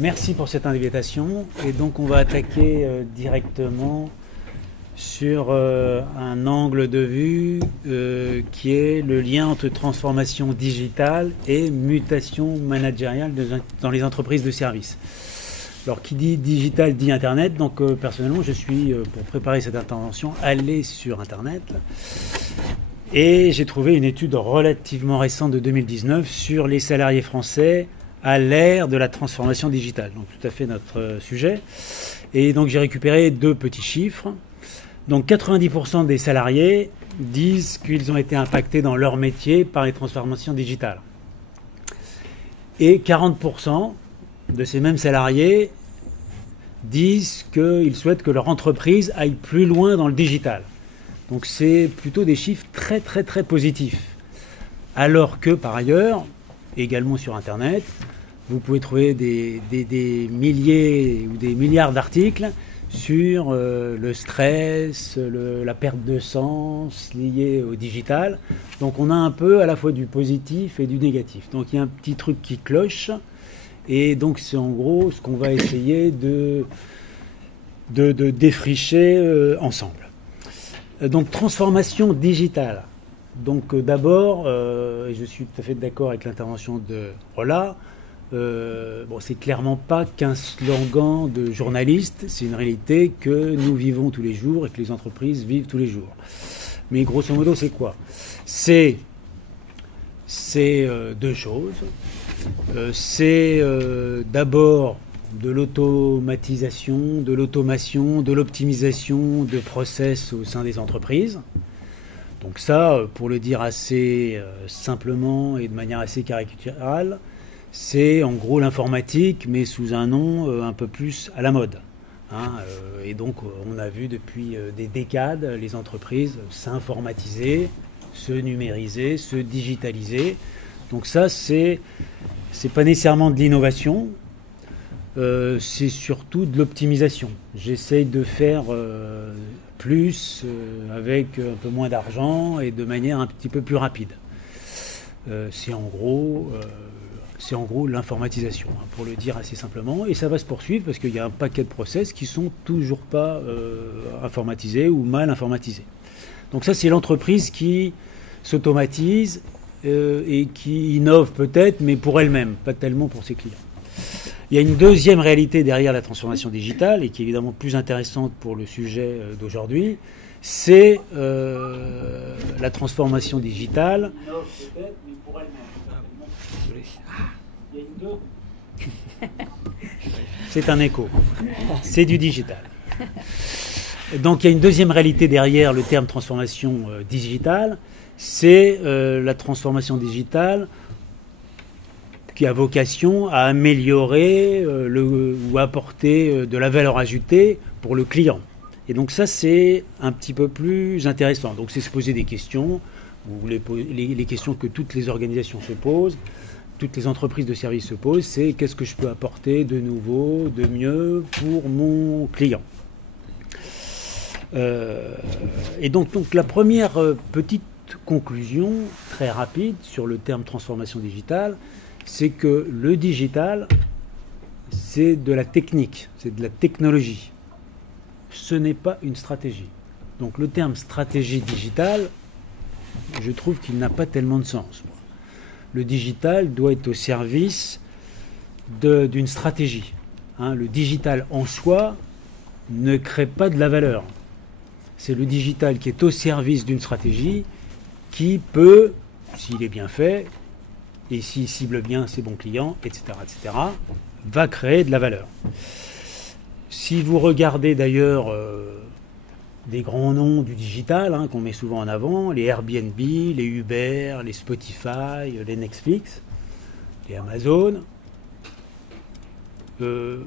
Merci pour cette invitation. Et donc, on va attaquer directement sur un angle de vue qui est le lien entre transformation digitale et mutation managériale dans les entreprises de services. Alors, qui dit digital dit Internet. Donc, personnellement, je suis, pour préparer cette intervention, allé sur Internet. Et j'ai trouvé une étude relativement récente de 2019 sur les salariés français à l'ère de la transformation digitale. Donc, tout à fait notre sujet. Et donc, j'ai récupéré deux petits chiffres. Donc 90% des salariés disent qu'ils ont été impactés dans leur métier par les transformations digitales. Et 40% de ces mêmes salariés disent qu'ils souhaitent que leur entreprise aille plus loin dans le digital. Donc c'est plutôt des chiffres très très très positifs. Alors que par ailleurs, également sur Internet, vous pouvez trouver des milliers ou des milliards d'articles sur le stress, la perte de sens liée au digital. Donc on a un peu à la fois du positif et du négatif. Donc il y a un petit truc qui cloche. Et donc c'est en gros ce qu'on va essayer de défricher ensemble. Donc transformation digitale. Donc d'abord, et je suis tout à fait d'accord avec l'intervention de Rolla, c'est clairement pas qu'un slogan de journaliste, c'est une réalité que nous vivons tous les jours et que les entreprises vivent tous les jours. Mais grosso modo, c'est quoi ? C'est deux choses. C'est d'abord de l'automatisation, de l'automation, de l'optimisation de process au sein des entreprises. Donc ça, pour le dire assez simplement et de manière assez caricaturale, c'est en gros l'informatique, mais sous un nom un peu plus à la mode. Et donc, on a vu depuis des décades les entreprises s'informatiser, se numériser, se digitaliser. Donc ça, c'est pas nécessairement de l'innovation, c'est surtout de l'optimisation. J'essaye de faire plus avec un peu moins d'argent et de manière un petit peu plus rapide. C'est en gros l'informatisation, pour le dire assez simplement. Et ça va se poursuivre parce qu'il y a un paquet de process qui sont toujours pas informatisés ou mal informatisés. Donc ça, c'est l'entreprise qui s'automatise et qui innove peut-être, mais pour elle-même, pas tellement pour ses clients. Il y a une deuxième réalité derrière la transformation digitale, et qui est évidemment plus intéressante pour le sujet d'aujourd'hui, c'est la transformation digitale. Innove peut-être, mais pour elle-même. Il y a une deux. C'est un écho. C'est du digital. Donc il y a une deuxième réalité derrière le terme transformation digitale, c'est la transformation digitale qui a vocation à améliorer ou apporter de la valeur ajoutée pour le client. Et donc ça, c'est un petit peu plus intéressant. Donc c'est se poser des questions, ou les questions que toutes les organisations se posent, toutes les entreprises de services se posent, c'est qu'est-ce que je peux apporter de nouveau, de mieux pour mon client. Et donc la première petite conclusion très rapide sur le terme transformation digitale, c'est que le digital, c'est de la technique, c'est de la technologie. Ce n'est pas une stratégie. Donc le terme stratégie digitale, je trouve qu'il n'a pas tellement de sens. Le digital doit être au service d'une stratégie. Le digital en soi ne crée pas de la valeur. C'est le digital qui est au service d'une stratégie qui peut, s'il est bien fait, et s'il cible bien ses bons clients, etc., va créer de la valeur. Si vous regardez d'ailleurs des grands noms du digital qu'on met souvent en avant, les Airbnb, les Uber, les Spotify, les Netflix, les Amazon, il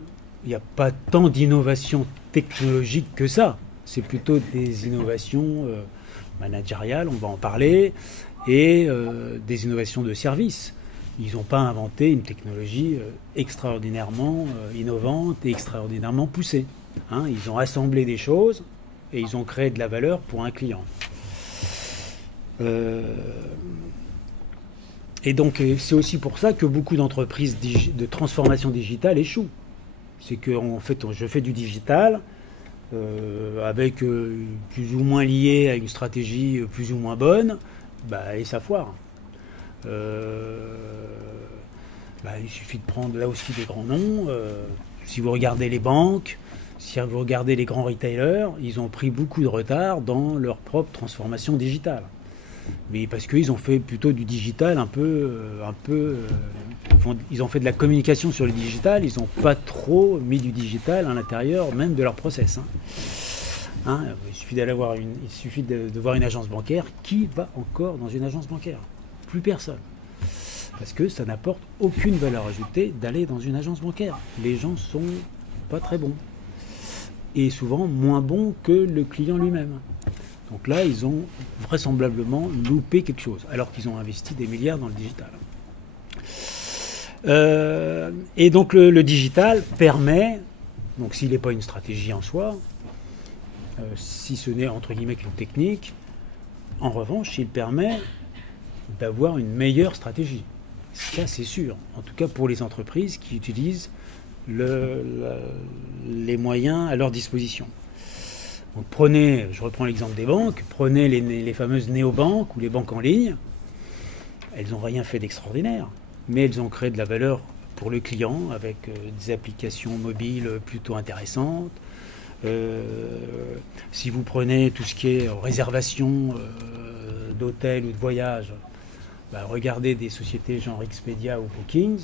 n'y a pas tant d'innovation technologique que ça. C'est plutôt des innovations managériales, on va en parler, et des innovations de service. Ils n'ont pas inventé une technologie extraordinairement innovante et extraordinairement poussée. Ils ont assemblé des choses et ils ont créé de la valeur pour un client. Et donc, c'est aussi pour ça que beaucoup d'entreprises de transformation digitale échouent. C'est que, en fait, je fais du digital avec plus ou moins lié à une stratégie plus ou moins bonne, et ça foire. Il suffit de prendre là aussi des grands noms. Si vous regardez les banques, si vous regardez les grands retailers, ils ont pris beaucoup de retard dans leur propre transformation digitale. Mais parce qu'ils ont fait plutôt du digital ils ont fait de la communication sur le digital, ils n'ont pas trop mis du digital à l'intérieur même de leur process. Il suffit de voir une agence bancaire. Qui va encore dans une agence bancaire? Plus personne. Parce que ça n'apporte aucune valeur ajoutée d'aller dans une agence bancaire. Les gens sont pas très bons. Et souvent moins bons que le client lui-même. Donc là, ils ont vraisemblablement loupé quelque chose, alors qu'ils ont investi des milliards dans le digital. Et donc le digital permet, donc s'il n'est pas une stratégie en soi, si ce n'est entre guillemets qu'une technique, en revanche, il permet d'avoir une meilleure stratégie. Ça, c'est sûr. En tout cas pour les entreprises qui utilisent les moyens à leur disposition. Donc je reprends l'exemple des banques, prenez les fameuses néobanques ou les banques en ligne. Elles n'ont rien fait d'extraordinaire, mais elles ont créé de la valeur pour le client avec des applications mobiles plutôt intéressantes. Si vous prenez tout ce qui est réservation d'hôtels ou de voyages, regardez des sociétés genre Expedia ou Bookings.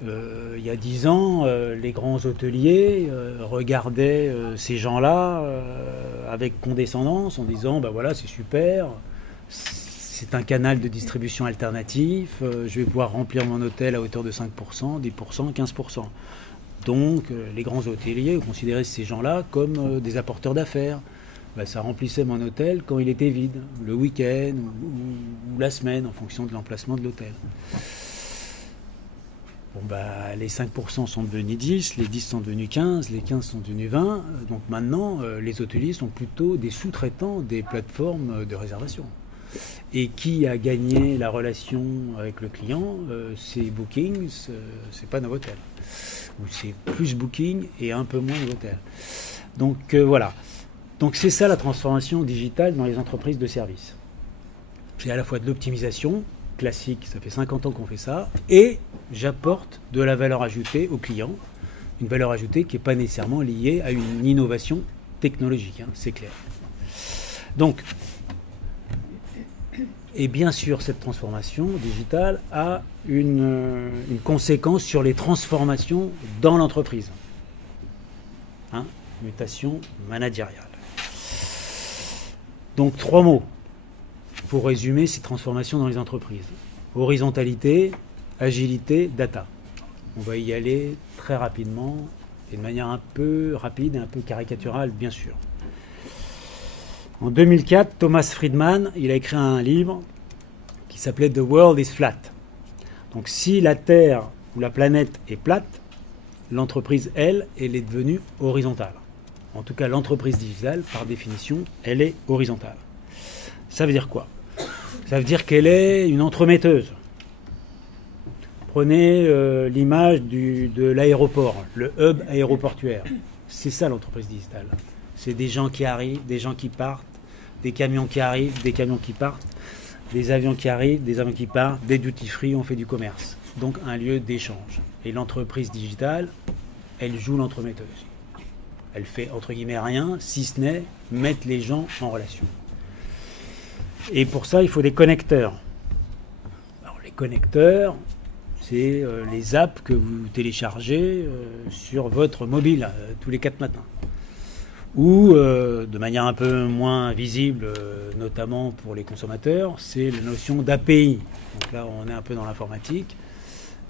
Il y a 10 ans, les grands hôteliers regardaient ces gens-là avec condescendance en disant voilà, c'est super, c'est un canal de distribution alternatif, je vais pouvoir remplir mon hôtel à hauteur de 5%, 10%, 15%. Donc les grands hôteliers considéraient ces gens-là comme des apporteurs d'affaires. Ça remplissait mon hôtel quand il était vide, le week-end ou la semaine, en fonction de l'emplacement de l'hôtel. Les 5% sont devenus 10, les 10 sont devenus 15, les 15 sont devenus 20. Donc maintenant, les hôteliers sont plutôt des sous-traitants des plateformes de réservation. Et qui a gagné la relation avec le client, c'est Booking, c'est pas Novotel. Ou c'est plus Booking et un peu moins Novotel. Donc voilà. Donc c'est ça la transformation digitale dans les entreprises de services. C'est à la fois de l'optimisation classique, ça fait 50 ans qu'on fait ça, et j'apporte de la valeur ajoutée au client, une valeur ajoutée qui n'est pas nécessairement liée à une innovation technologique, c'est clair. Donc, et bien sûr, cette transformation digitale a une conséquence sur les transformations dans l'entreprise. Mutation managériale. Donc 3 mots pour résumer ces transformations dans les entreprises. Horizontalité, agilité, data. On va y aller très rapidement et de manière un peu rapide et un peu caricaturale, bien sûr. En 2004, Thomas Friedman, il a écrit un livre qui s'appelait The World is Flat. Donc si la Terre ou la planète est plate, l'entreprise, elle est devenue horizontale. En tout cas, l'entreprise digitale, par définition, elle est horizontale. Ça veut dire quoi? Ça veut dire qu'elle est une entremetteuse. Prenez l'image de l'aéroport, le hub aéroportuaire. C'est ça l'entreprise digitale. C'est des gens qui arrivent, des gens qui partent, des camions qui arrivent, des camions qui partent, des avions qui arrivent, des avions qui partent, des duty-free, on fait du commerce. Donc un lieu d'échange. Et l'entreprise digitale, elle joue l'entremetteuse. Elle fait entre guillemets rien, si ce n'est mettre les gens en relation. Et pour ça, il faut des connecteurs. Alors les connecteurs, c'est les apps que vous téléchargez sur votre mobile tous les 4 matins. Ou, de manière un peu moins visible, notamment pour les consommateurs, c'est la notion d'API. Donc là, on est un peu dans l'informatique,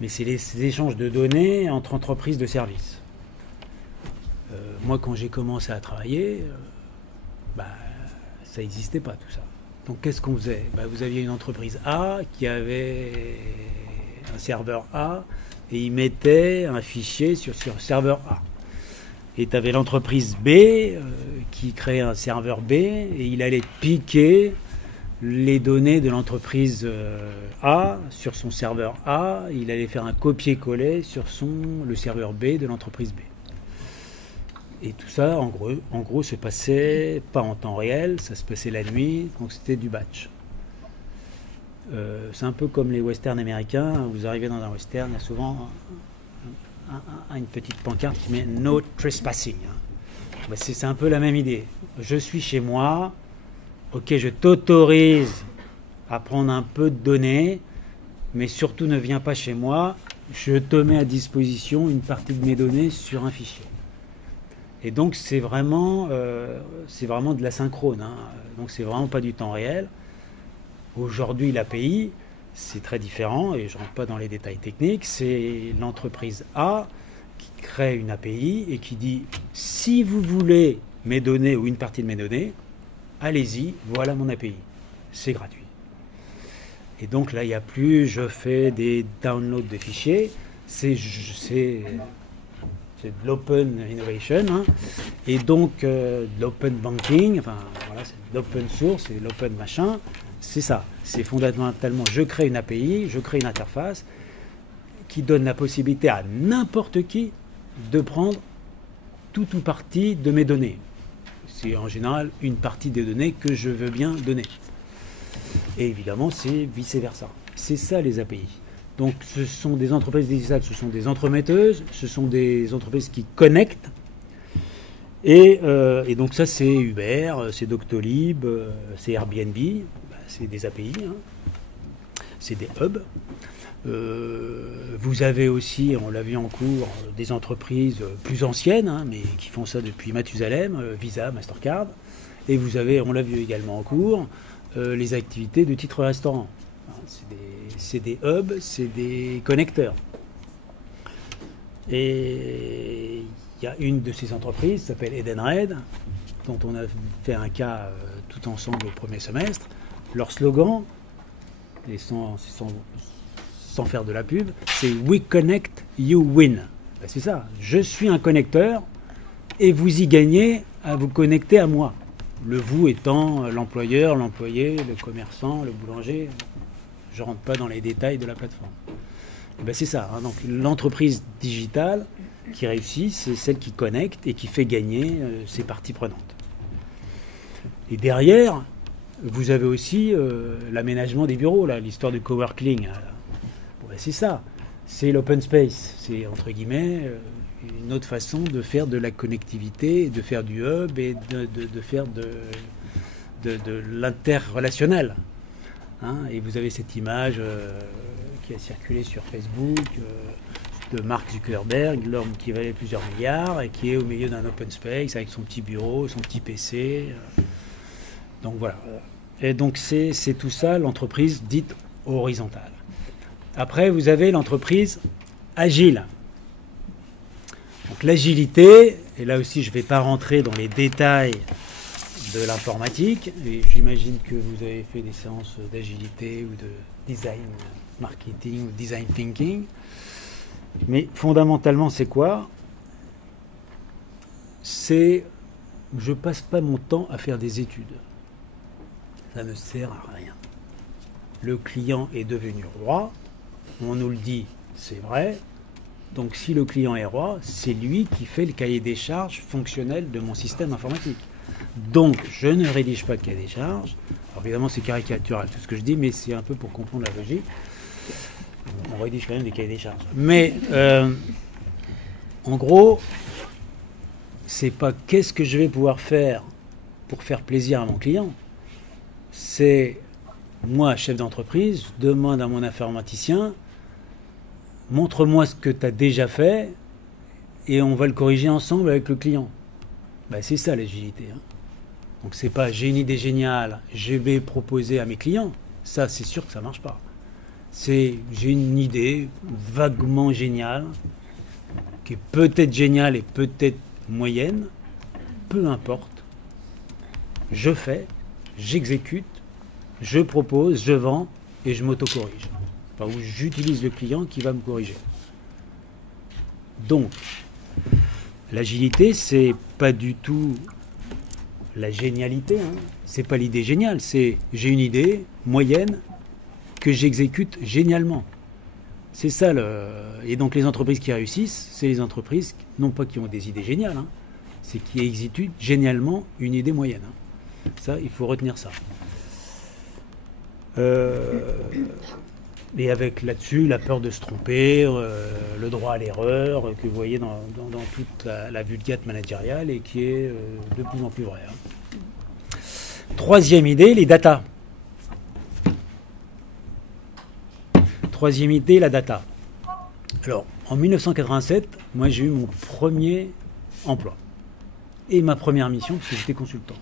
mais c'est les échanges de données entre entreprises de services. Moi, quand j'ai commencé à travailler, ça n'existait pas tout ça. Donc qu'est-ce qu'on faisait? Vous aviez une entreprise A qui avait un serveur A et il mettait un fichier sur serveur A. Et tu avais l'entreprise B qui créait un serveur B et il allait piquer les données de l'entreprise A sur son serveur A, il allait faire un copier-coller sur le serveur B de l'entreprise B. Et tout ça, en gros, se passait pas en temps réel, ça se passait la nuit, donc c'était du batch. C'est un peu comme les westerns américains. Vous arrivez dans un western, il y a souvent une petite pancarte qui met No trespassing. Ben c'est un peu la même idée. Je suis chez moi, ok, je t'autorise à prendre un peu de données, mais surtout ne viens pas chez moi, je te mets à disposition une partie de mes données sur un fichier. Et donc c'est vraiment de l'asynchrone, hein. Donc c'est vraiment pas du temps réel. Aujourd'hui, l'API, c'est très différent, et je ne rentre pas dans les détails techniques, c'est l'entreprise A qui crée une API et qui dit « Si vous voulez mes données ou une partie de mes données, allez-y, voilà mon API. C'est gratuit. » Et donc là, il n'y a plus « je fais des downloads de fichiers », c'est de l'open innovation, hein. Et donc de l'open banking, enfin voilà, c'est de l'open source et de l'open machin. C'est ça, c'est fondamentalement, je crée une API, je crée une interface qui donne la possibilité à n'importe qui de prendre tout ou partie de mes données. C'est en général une partie des données que je veux bien donner. Et évidemment, c'est vice-versa. C'est ça les API. Donc ce sont des entreprises digitales, ce sont des entremetteuses, ce sont des entreprises qui connectent. Et donc ça, c'est Uber, c'est Doctolib, c'est Airbnb. C'est des API, hein. C'est des hubs. Vous avez aussi, on l'a vu en cours, des entreprises plus anciennes, hein, mais qui font ça depuis Mathusalem, Visa, Mastercard. Et vous avez, on l'a vu également en cours, les activités de titre restaurant. C'est des hubs, c'est des connecteurs. Et il y a une de ces entreprises qui s'appelle Edenred, dont on a fait un cas tout ensemble au premier semestre. Leur slogan, et sans faire de la pub, c'est « We connect, you win ». Ben c'est ça, je suis un connecteur et vous y gagnez à vous connecter à moi. Le « vous » étant l'employeur, l'employé, le commerçant, le boulanger. Je ne rentre pas dans les détails de la plateforme. Ben c'est ça, hein. Donc l'entreprise digitale qui réussit, c'est celle qui connecte et qui fait gagner ses parties prenantes. Et derrière, vous avez aussi l'aménagement des bureaux, là, l'histoire du coworking. Bon, ben c'est ça, c'est l'open space. C'est, entre guillemets, une autre façon de faire de la connectivité, de faire du hub et de faire de l'interrelationnel. Hein, et vous avez cette image qui a circulé sur Facebook de Mark Zuckerberg, l'homme qui valait plusieurs milliards et qui est au milieu d'un open space avec son petit bureau, son petit PC. Donc voilà. Et donc c'est tout ça l'entreprise dite horizontale. Après, vous avez l'entreprise agile. Donc l'agilité, et là aussi je ne vais pas rentrer dans les détails de l'informatique, et j'imagine que vous avez fait des séances d'agilité ou de design marketing ou design thinking. Mais fondamentalement, c'est quoi? C'est je passe pas mon temps à faire des études. Ça ne sert à rien. Le client est devenu roi, on nous le dit, c'est vrai. Donc si le client est roi, c'est lui qui fait le cahier des charges fonctionnel de mon système informatique. Donc je ne rédige pas de cahier des charges. Alors évidemment c'est caricatural tout ce que je dis, mais c'est un peu pour comprendre la logique. On rédige quand même des cahiers des charges. Mais en gros, c'est pas qu'est-ce que je vais pouvoir faire pour faire plaisir à mon client. C'est moi, chef d'entreprise, je demande à mon informaticien, montre-moi ce que tu as déjà fait et on va le corriger ensemble avec le client. Ben, c'est ça l'agilité. Hein. Donc c'est pas j'ai une idée géniale, je vais proposer à mes clients. Ça, c'est sûr que ça marche pas. C'est j'ai une idée vaguement géniale, qui est peut-être géniale et peut-être moyenne, peu importe. Je fais, j'exécute, je propose, je vends et je m'auto-corrige. Enfin, où j'utilise le client qui va me corriger. Donc, l'agilité, c'est pas du tout la génialité, hein, c'est pas l'idée géniale, c'est j'ai une idée moyenne que j'exécute génialement. C'est ça Et donc les entreprises qui réussissent, c'est les entreprises, non pas qui ont des idées géniales, hein, c'est qui exécutent génialement une idée moyenne. Hein. Ça, il faut retenir ça. Et avec là-dessus la peur de se tromper, le droit à l'erreur que vous voyez dans toute la vulgate managériale et qui est de plus en plus vrai. Hein. Troisième idée, les data. Troisième idée, la data. Alors, en 1987, moi j'ai eu mon premier emploi et ma première mission parce que j'étais consultant.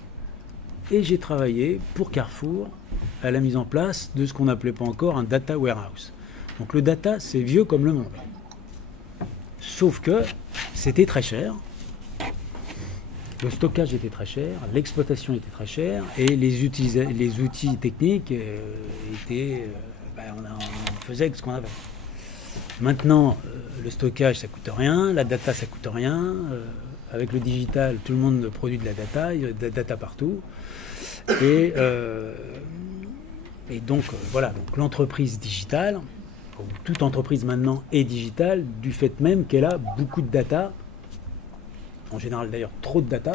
Et j'ai travaillé pour Carrefour à la mise en place de ce qu'on n'appelait pas encore un data warehouse. Donc le data, c'est vieux comme le monde. Sauf que c'était très cher. Le stockage était très cher, l'exploitation était très chère et les outils techniques étaient... on faisait ce qu'on avait. Maintenant, le stockage, ça coûte rien, la data, ça coûte rien. Avec le digital, tout le monde produit de la data, il y a de la data partout. Et donc, voilà, donc l'entreprise digitale, ou toute entreprise maintenant est digitale, du fait même qu'elle a beaucoup de data, en général d'ailleurs trop de data,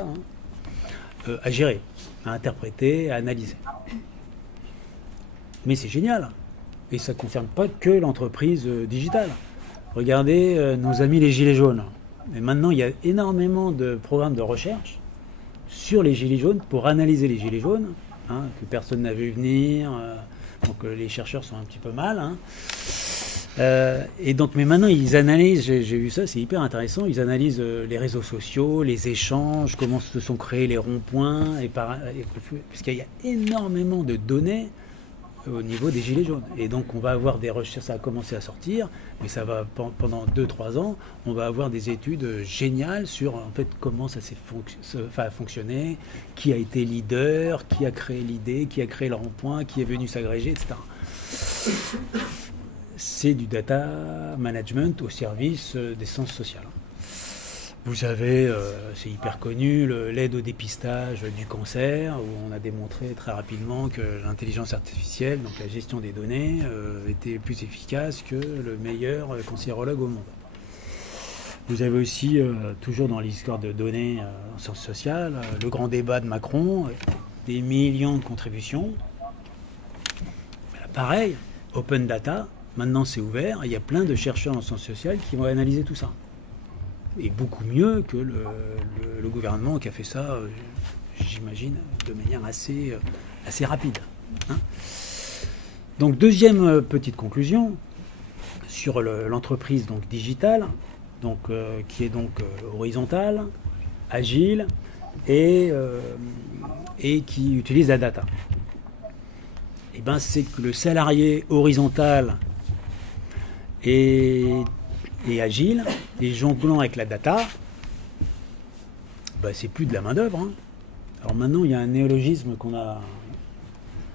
hein, à gérer, à interpréter, à analyser. Mais c'est génial. Et ça ne concerne pas que l'entreprise digitale. Regardez nos amis les Gilets jaunes. Et maintenant, il y a énormément de programmes de recherche sur les Gilets jaunes pour analyser les Gilets jaunes, hein, que personne n'a vu venir. Donc les chercheurs sont un petit peu mal. Hein. Et donc, mais maintenant, ils analysent, j'ai vu ça, c'est hyper intéressant, ils analysent les réseaux sociaux, les échanges, comment se sont créés les ronds-points, parce qu'il y a énormément de données au niveau des Gilets jaunes. Et donc on va avoir des recherches, ça a commencé à sortir, mais ça va pendant 2-3 ans, on va avoir des études géniales sur en fait comment ça s'est fonctionné, qui a été leader, qui a créé l'idée, qui a créé le rond-point, qui est venu s'agréger, etc. C'est du data management au service des sciences sociales. Vous avez, c'est hyper connu, l'aide au dépistage du cancer, où on a démontré très rapidement que l'intelligence artificielle, donc la gestion des données, était plus efficace que le meilleur cancérologue au monde. Vous avez aussi, toujours dans l'histoire de données en sciences sociales, le grand débat de Macron, des millions de contributions. Là, pareil, open data, maintenant c'est ouvert, il y a plein de chercheurs en sciences sociales qui vont analyser tout ça. Et beaucoup mieux que le gouvernement qui a fait ça, j'imagine, de manière assez rapide. Hein. Donc deuxième petite conclusion sur l'entreprise donc digitale, donc qui est donc horizontale, agile et qui utilise la data. Et ben c'est que le salarié horizontal et agile et jonglant avec la data, bah, c'est plus de la main-d'œuvre. Hein. Alors maintenant, il y a un néologisme qu'on a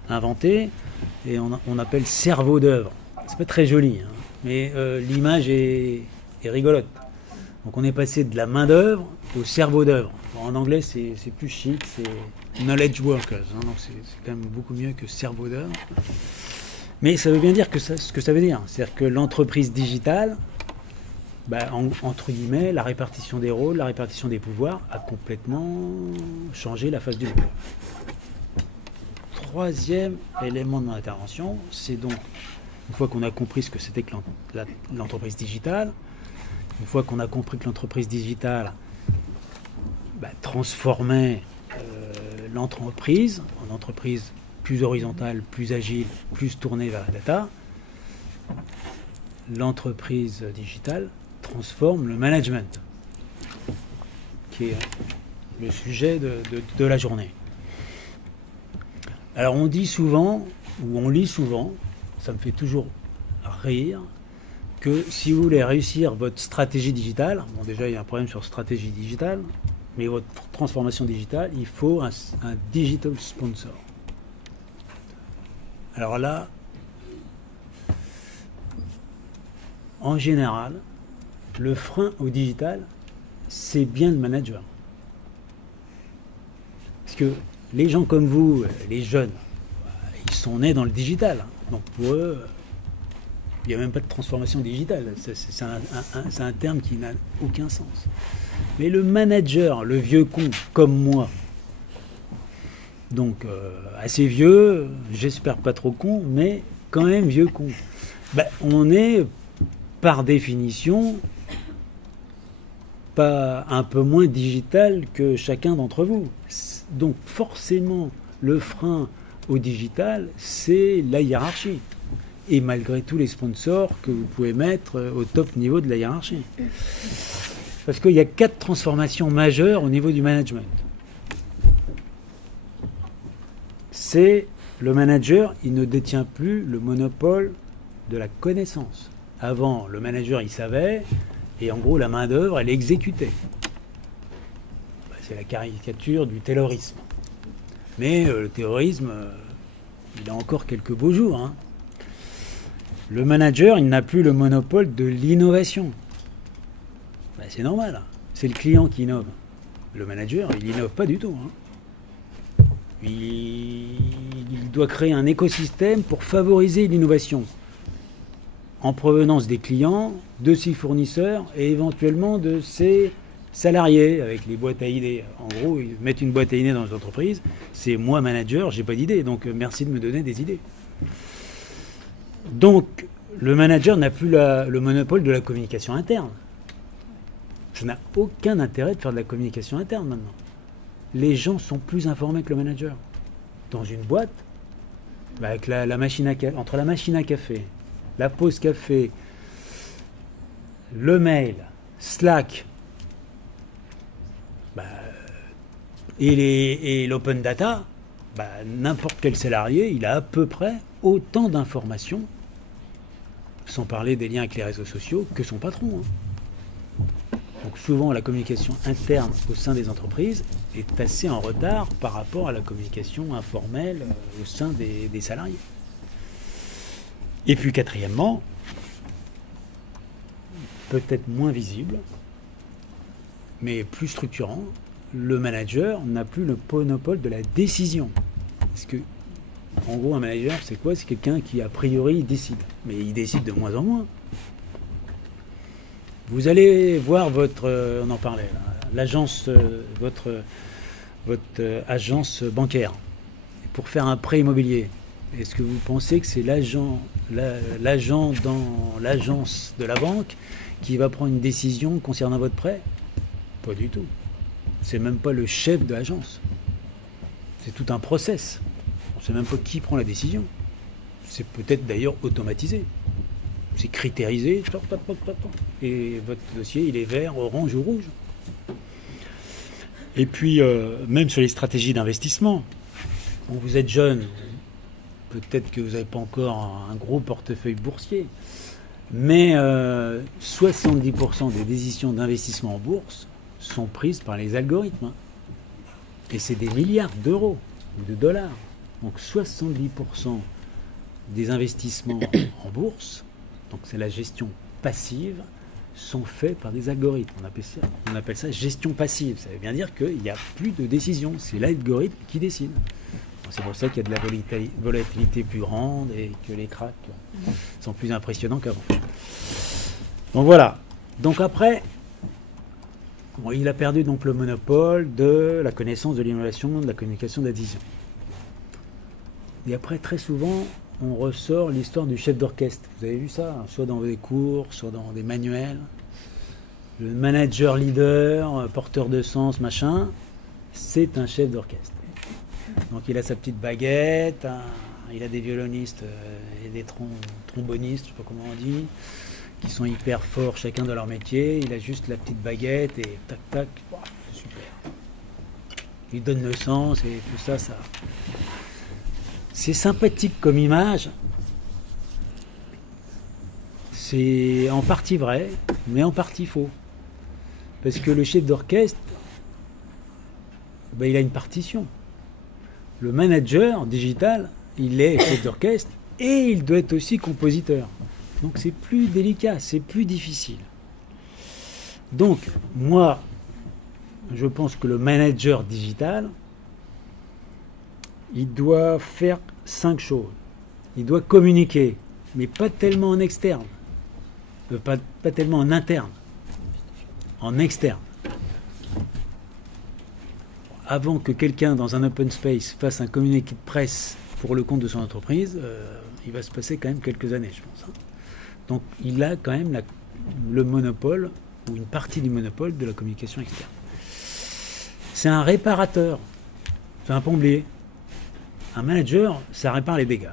inventé et on appelle cerveau d'œuvre. C'est pas très joli, hein, mais l'image est rigolote. Donc on est passé de la main-d'œuvre au cerveau d'œuvre. Bon, en anglais, c'est plus chic, c'est knowledge workers. Hein, donc c'est quand même beaucoup mieux que cerveau d'œuvre. Mais ça veut bien dire ce que ça veut dire. C'est-à-dire que l'entreprise digitale, entre guillemets, la répartition des rôles, la répartition des pouvoirs a complètement changé la face du monde. Troisième élément de mon intervention, c'est donc, une fois qu'on a compris ce que c'était que l'entreprise digitale, une fois qu'on a compris que l'entreprise digitale transformait l'entreprise en entreprise plus horizontale, plus agile, plus tournée vers la data, l'entreprise digitale transforme le management, qui est le sujet de la journée. Alors on dit souvent, ou on lit souvent, ça me fait toujours rire, que si vous voulez réussir votre stratégie digitale, bon déjà il y a un problème sur stratégie digitale, mais votre transformation digitale, il faut un digital sponsor. Alors là, en général, le frein au digital, c'est bien le manager. que les gens comme vous, les jeunes, ils sont nés dans le digital. Donc pour eux, il n'y a même pas de transformation digitale. C'est un terme qui n'a aucun sens. Mais le manager, le vieux con, comme moi, donc assez vieux, j'espère pas trop con, mais quand même vieux con, on est par définition pas un peu moins digital que chacun d'entre vous. Donc forcément, le frein au digital, c'est la hiérarchie. Et malgré tous les sponsors que vous pouvez mettre au top niveau de la hiérarchie. Parce qu'il y a 4 transformations majeures au niveau du management. C'est le manager, il ne détient plus le monopole de la connaissance. Avant, le manager, il savait, et en gros, la main-d'œuvre, elle exécutait. C'est la caricature du taylorisme. Mais le terrorisme, il a encore quelques beaux jours. Hein. Le manager, il n'a plus le monopole de l'innovation. C'est normal. C'est le client qui innove. Le manager, il innove pas du tout. Hein. Il doit créer un écosystème pour favoriser l'innovation en provenance des clients, de ses fournisseurs et éventuellement de ses salariés avec les boîtes à idées. En gros, ils mettent une boîte à idées dans les entreprises. C'est moi, manager, j'ai pas d'idées, donc merci de me donner des idées. Donc, le manager n'a plus le monopole de la communication interne. Ça n'a aucun intérêt de faire de la communication interne maintenant. Les gens sont plus informés que le manager. Dans une boîte, avec la machine à café, entre la machine à café, la pause café, le mail, Slack, et l'open data, n'importe quel salarié, il a à peu près autant d'informations, sans parler des liens avec les réseaux sociaux, que son patron. Hein. Donc souvent, la communication interne au sein des entreprises est assez en retard par rapport à la communication informelle au sein des salariés. Et puis quatrièmement, peut-être moins visible, mais plus structurant, le manager n'a plus le monopole de la décision. Parce que, en gros, un manager, c'est quoi? C'est quelqu'un qui, a priori, décide. Mais il décide de moins en moins. Vous allez voir votre... on en parlait, là, l'agence, votre agence bancaire. Pour faire un prêt immobilier, est-ce que vous pensez que c'est l'agent dans l'agence de la banque qui va prendre une décision concernant votre prêt? Pas du tout. C'est même pas le chef de l'agence. C'est tout un process. On ne sait même pas qui prend la décision. C'est peut-être d'ailleurs automatisé. C'est critérisé. Et votre dossier, il est vert, orange ou rouge. Et puis, même sur les stratégies d'investissement, quand vous êtes jeune, peut-être que vous n'avez pas encore un gros portefeuille boursier, mais 70% des décisions d'investissement en bourse sont prises par les algorithmes. Hein. Et c'est des milliards d'euros ou de dollars. Donc 70% des investissements en bourse, donc c'est la gestion passive, sont faits par des algorithmes. On appelle ça gestion passive. Ça veut bien dire qu'il n'y a plus de décision. C'est l'algorithme qui décide. C'est pour ça qu'il y a de la volatilité plus grande et que les cracks sont plus impressionnants qu'avant. Donc voilà. Donc après, il a perdu donc le monopole de la connaissance, de l'innovation, de la communication, de la vision. Et après, très souvent, on ressort l'histoire du chef d'orchestre. Vous avez vu ça, soit dans des cours, soit dans des manuels. Le manager leader, porteur de sens, machin, c'est un chef d'orchestre. Donc il a sa petite baguette, il a des violonistes et des trombonistes, je ne sais pas comment on dit, qui sont hyper forts chacun dans leur métier. Il a juste la petite baguette et tac tac, super. Il donne le sens et tout ça, ça. C'est sympathique comme image. C'est en partie vrai, mais en partie faux. Parce que le chef d'orchestre, il a une partition. Le manager digital, il est chef d'orchestre et il doit être aussi compositeur. Donc c'est plus délicat, c'est plus difficile. Donc moi, je pense que le manager digital, il doit faire 5 choses. Il doit communiquer, mais pas tellement en externe, pas tellement en interne, en externe. Avant que quelqu'un dans un open space fasse un communiqué de presse pour le compte de son entreprise, il va se passer quand même quelques années, je pense. Donc il a quand même le monopole, ou une partie du monopole de la communication externe. C'est un réparateur, c'est un plombier. Un manager, ça répare les dégâts.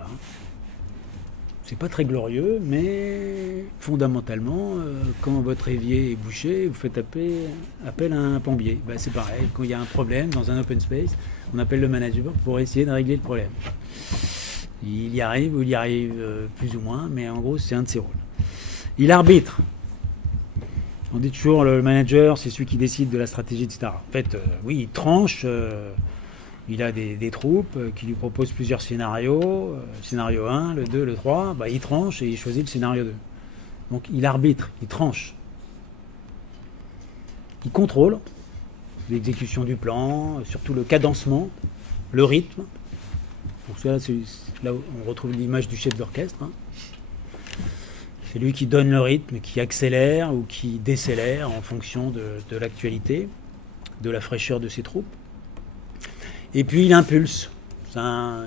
C'est pas très glorieux, mais fondamentalement, quand votre évier est bouché, vous faites appel à un plombier. Ben, c'est pareil, quand il y a un problème dans un open space, on appelle le manager pour essayer de régler le problème. Il y arrive ou il y arrive plus ou moins, mais en gros, c'est un de ses rôles. Il arbitre. On dit toujours le manager, c'est celui qui décide de la stratégie, etc. En fait, oui, il tranche. Il a des troupes qui lui proposent plusieurs scénarios. Scénario 1, le 2, le 3. Bah, il tranche et il choisit le scénario 2. Donc il arbitre, il tranche. Il contrôle l'exécution du plan, surtout le cadencement, le rythme. Donc c'est là où on retrouve l'image du chef d'orchestre. C'est lui qui donne le rythme, qui accélère ou qui décélère en fonction de l'actualité, de la fraîcheur de ses troupes. Et puis il impulse. C'est un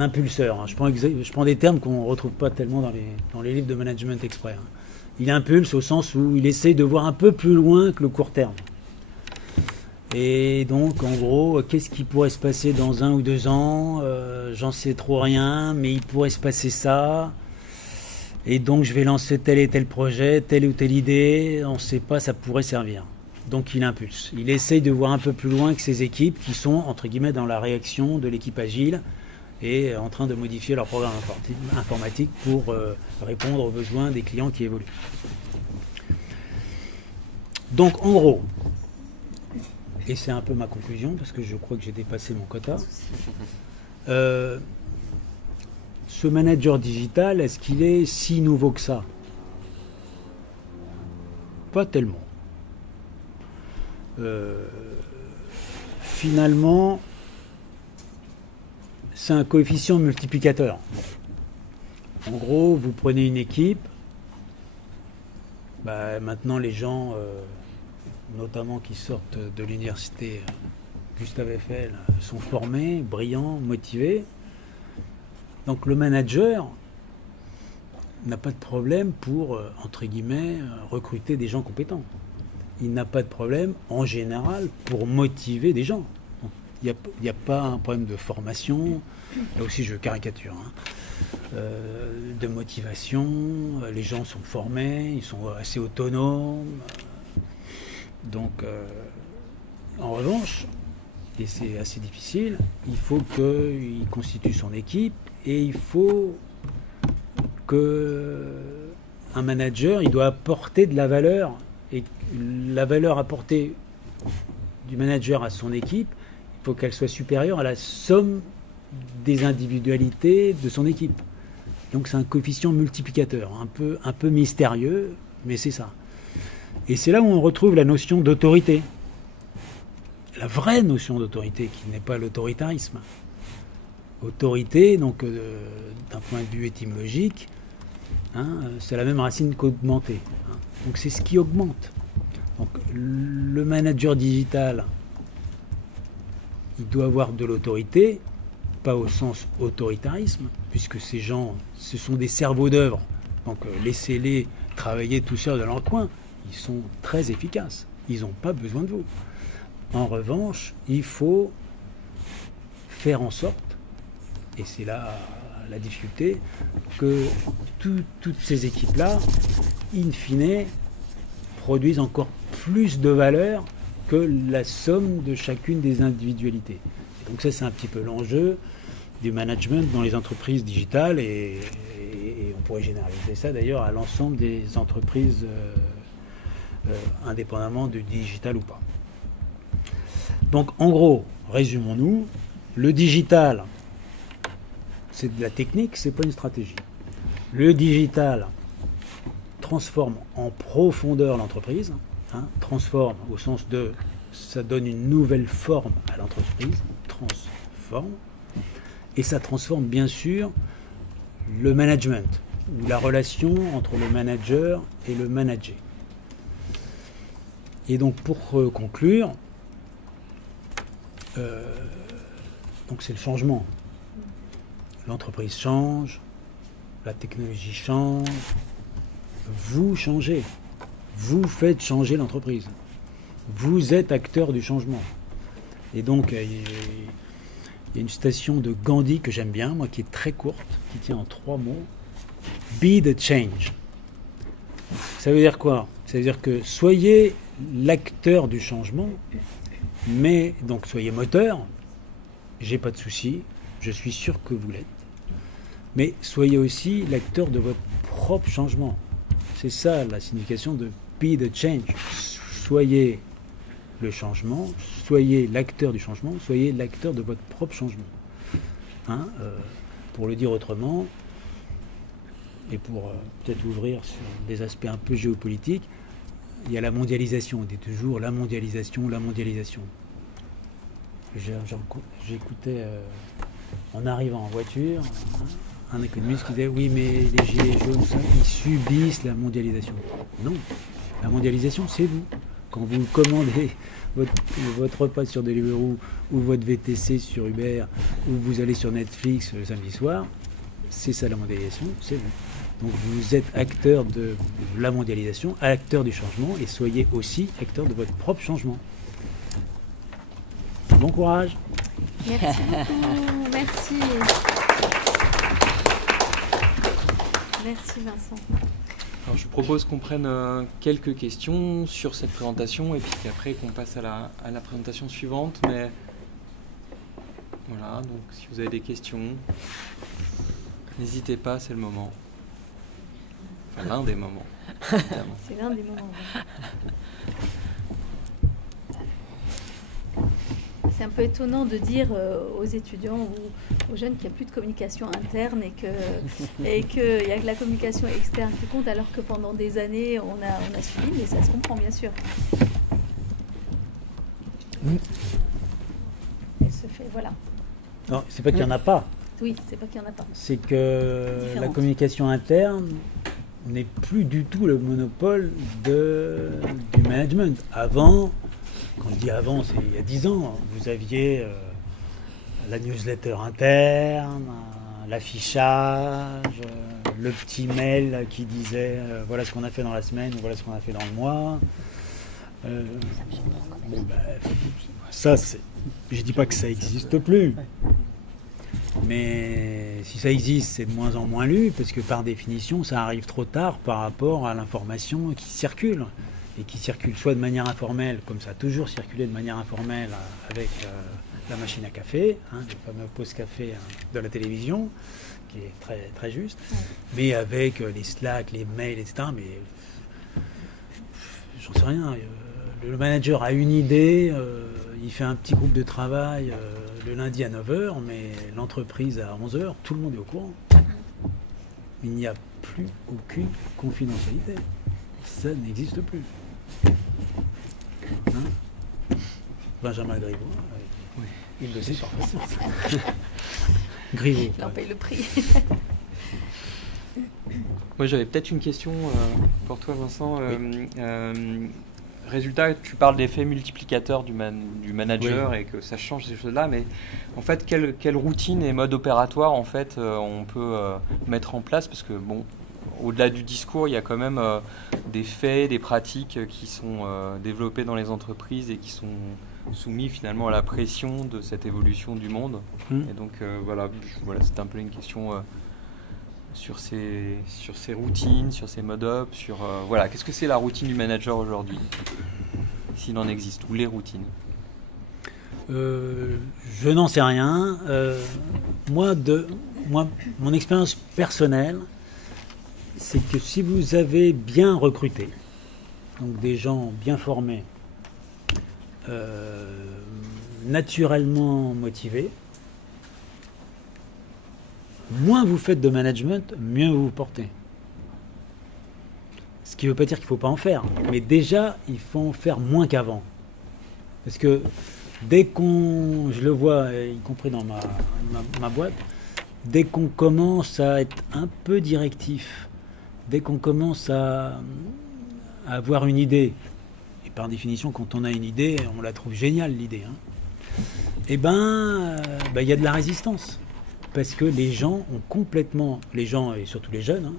impulseur. Je prends des termes qu'on ne retrouve pas tellement dans les livres de management exprès. Il impulse au sens où il essaye de voir un peu plus loin que le court terme. Et donc, en gros, qu'est-ce qui pourrait se passer dans 1 ou 2 ans ? J'en sais trop rien, mais il pourrait se passer ça. Et donc, je vais lancer tel et tel projet, telle ou telle idée. On ne sait pas, ça pourrait servir. Donc il impulse. Il essaye de voir un peu plus loin que ses équipes qui sont, entre guillemets, dans la réaction de l'équipe agile et en train de modifier leur programme informatique pour répondre aux besoins des clients qui évoluent. Donc en gros, et c'est un peu ma conclusion parce que je crois que j'ai dépassé mon quota, ce manager digital, est-ce qu'il est si nouveau que ça ? Pas tellement. Finalement, c'est un coefficient multiplicateur. En gros, vous prenez une équipe, maintenant les gens, notamment qui sortent de l'université Gustave Eiffel, sont formés, brillants, motivés. Donc le manager n'a pas de problème pour, entre guillemets, recruter des gens compétents. Il n'a pas de problème, en général, pour motiver des gens. Il n'y a pas un problème de formation, là aussi je caricature, de motivation, les gens sont formés, ils sont assez autonomes. Donc, en revanche, et c'est assez difficile, il faut qu'il constitue son équipe et il faut qu'un manager, il doit apporter de la valeur. Et la valeur apportée du manager à son équipe, il faut qu'elle soit supérieure à la somme des individualités de son équipe. Donc c'est un coefficient multiplicateur, un peu mystérieux, mais c'est ça. Et c'est là où on retrouve la notion d'autorité. La vraie notion d'autorité, qui n'est pas l'autoritarisme. Autorité, donc d'un point de vue étymologique, c'est la même racine qu'augmenter. Donc c'est ce qui augmente. Donc le manager digital, il doit avoir de l'autorité, pas au sens autoritarisme, puisque ces gens, ce sont des cerveaux d'œuvre. Donc laissez-les travailler tout seuls dans leur coin. Ils sont très efficaces. Ils n'ont pas besoin de vous. En revanche, il faut faire en sorte, et c'est là la difficulté, que toutes ces équipes-là, in fine, produisent encore plus de valeur que la somme de chacune des individualités. Et donc ça, c'est un petit peu l'enjeu du management dans les entreprises digitales et on pourrait généraliser ça d'ailleurs à l'ensemble des entreprises indépendamment du digital ou pas. Donc en gros, résumons-nous, le digital, c'est de la technique, c'est pas une stratégie. Le digital transforme en profondeur l'entreprise, transforme au sens de ça donne une nouvelle forme à l'entreprise, transforme. Et ça transforme bien sûr le management, ou la relation entre le manager et le managé. Et donc pour conclure, donc c'est le changement. L'entreprise change, la technologie change, vous changez, vous faites changer l'entreprise. Vous êtes acteur du changement. Et donc il y a une citation de Gandhi que j'aime bien, moi, qui est très courte, qui tient en 3 mots. Be the change. Ça veut dire quoi? Ça veut dire que soyez l'acteur du changement, mais donc soyez moteur, j'ai pas de souci, je suis sûr que vous l'êtes. Mais soyez aussi l'acteur de votre propre changement. C'est ça la signification de be the change. Soyez le changement, soyez l'acteur du changement, soyez l'acteur de votre propre changement. Hein, pour le dire autrement, et pour peut-être ouvrir sur des aspects un peu géopolitiques, il y a la mondialisation, on dit toujours la mondialisation, la mondialisation. J'écoutais en arrivant en voiture un économiste qui disait oui mais les gilets jaunes, ça, ils subissent la mondialisation. Non, la mondialisation c'est vous. Quand vous commandez votre repas sur Deliveroo ou votre VTC sur Uber ou vous allez sur Netflix le samedi soir, c'est ça la mondialisation, c'est vous. Donc vous êtes acteur de la mondialisation, acteur du changement et soyez aussi acteur de votre propre changement. Bon courage. Merci beaucoup, merci. Merci Vincent. Alors je propose qu'on prenne quelques questions sur cette présentation et puis qu'après qu'on passe à la présentation suivante. Mais voilà, donc si vous avez des questions, n'hésitez pas, c'est le moment. Enfin, l'un des moments. C'est l'un des moments. C'est un peu étonnant de dire aux étudiants ou aux jeunes qu'il n'y a plus de communication interne et qu'il n'y a que la communication externe qui compte, alors que pendant des années, on a suivi, mais ça se comprend bien sûr. Elle se fait, voilà. Non, c'est pas qu'il n'y en a pas. Oui, c'est pas qu'il n'y en a pas. C'est que la communication interne n'est plus du tout le monopole du management. Avant, quand je dis avant, c'est il y a 10 ans, vous aviez la newsletter interne, l'affichage, le petit mail qui disait voilà ce qu'on a fait dans la semaine, voilà ce qu'on a fait dans le mois. Ça, je dis pas que ça n'existe plus. Mais si ça existe, c'est de moins en moins lu, parce que par définition, ça arrive trop tard par rapport à l'information qui circule. Et qui circule soit de manière informelle, comme ça a toujours circulé de manière informelle avec la machine à café, hein, les fameux pauses café de la télévision, qui est très, très juste, mais avec les Slack, les mails, etc. Mais j'en sais rien. Le manager a une idée, il fait un petit groupe de travail le lundi à 9h, mais l'entreprise à 11h, tout le monde est au courant. Il n'y a plus aucune confidentialité. Ça n'existe plus. Hein, Benjamin Griveaux, il le sait parfaitement. Griveaux. Il en paye le prix. Moi j'avais peut-être une question pour toi Vincent. Résultat, tu parles d'effet multiplicateur du manager, oui, et que ça change ces choses-là, mais en fait, quelle routine et mode opératoire en fait on peut mettre en place, parce que bon, au-delà du discours, il y a quand même des faits, des pratiques qui sont développées dans les entreprises et qui sont soumis finalement à la pression de cette évolution du monde. Et donc voilà, c'est un peu une question sur ces routines, sur ces modes-up, sur voilà, qu'est-ce que c'est la routine du manager aujourd'hui, s'il en existe, ou les routines. Je n'en sais rien. Moi, mon expérience personnelle, c'est que si vous avez bien recruté, donc des gens bien formés, naturellement motivés, moins vous faites de management, mieux vous vous portez. Ce qui ne veut pas dire qu'il ne faut pas en faire, mais déjà, il faut en faire moins qu'avant. Parce que Dès je le vois, y compris dans ma boîte, dès qu'on commence à être un peu directif, dès qu'on commence à avoir une idée, et par définition, quand on a une idée, on la trouve géniale, l'idée, hein, et il y a de la résistance. Parce que les gens ont complètement, les gens et surtout les jeunes, hein,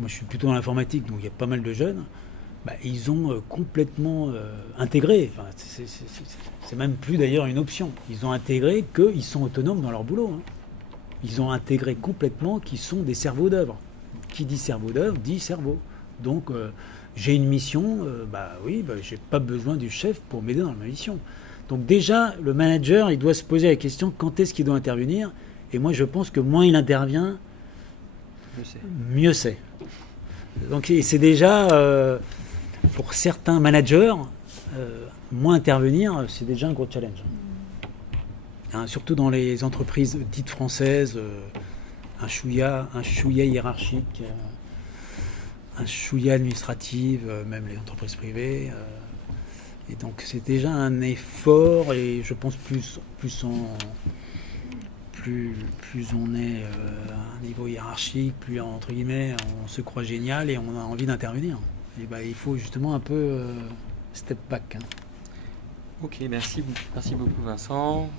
moi je suis plutôt dans l'informatique, donc il y a pas mal de jeunes, ils ont complètement intégré, enfin, c'est même plus d'ailleurs une option, ils ont intégré qu'ils sont autonomes dans leur boulot. Hein. Ils ont intégré complètement qu'ils sont des cerveaux d'œuvre. Qui dit cerveau d'œuvre dit cerveau. Donc j'ai une mission, j'ai pas besoin du chef pour m'aider dans ma mission. Donc déjà, le manager, il doit se poser la question quand est-ce qu'il doit intervenir. Et moi, je pense que moins il intervient, mieux c'est. Donc c'est déjà, pour certains managers, moins intervenir, c'est déjà un gros challenge. Hein, surtout dans les entreprises dites françaises, un chouïa hiérarchique, un chouïa administratif, même les entreprises privées. Et donc c'est déjà un effort, et je pense plus on est à un niveau hiérarchique, plus entre guillemets on se croit génial et on a envie d'intervenir. Et il faut justement un peu step back. Hein. Ok, merci beaucoup Vincent.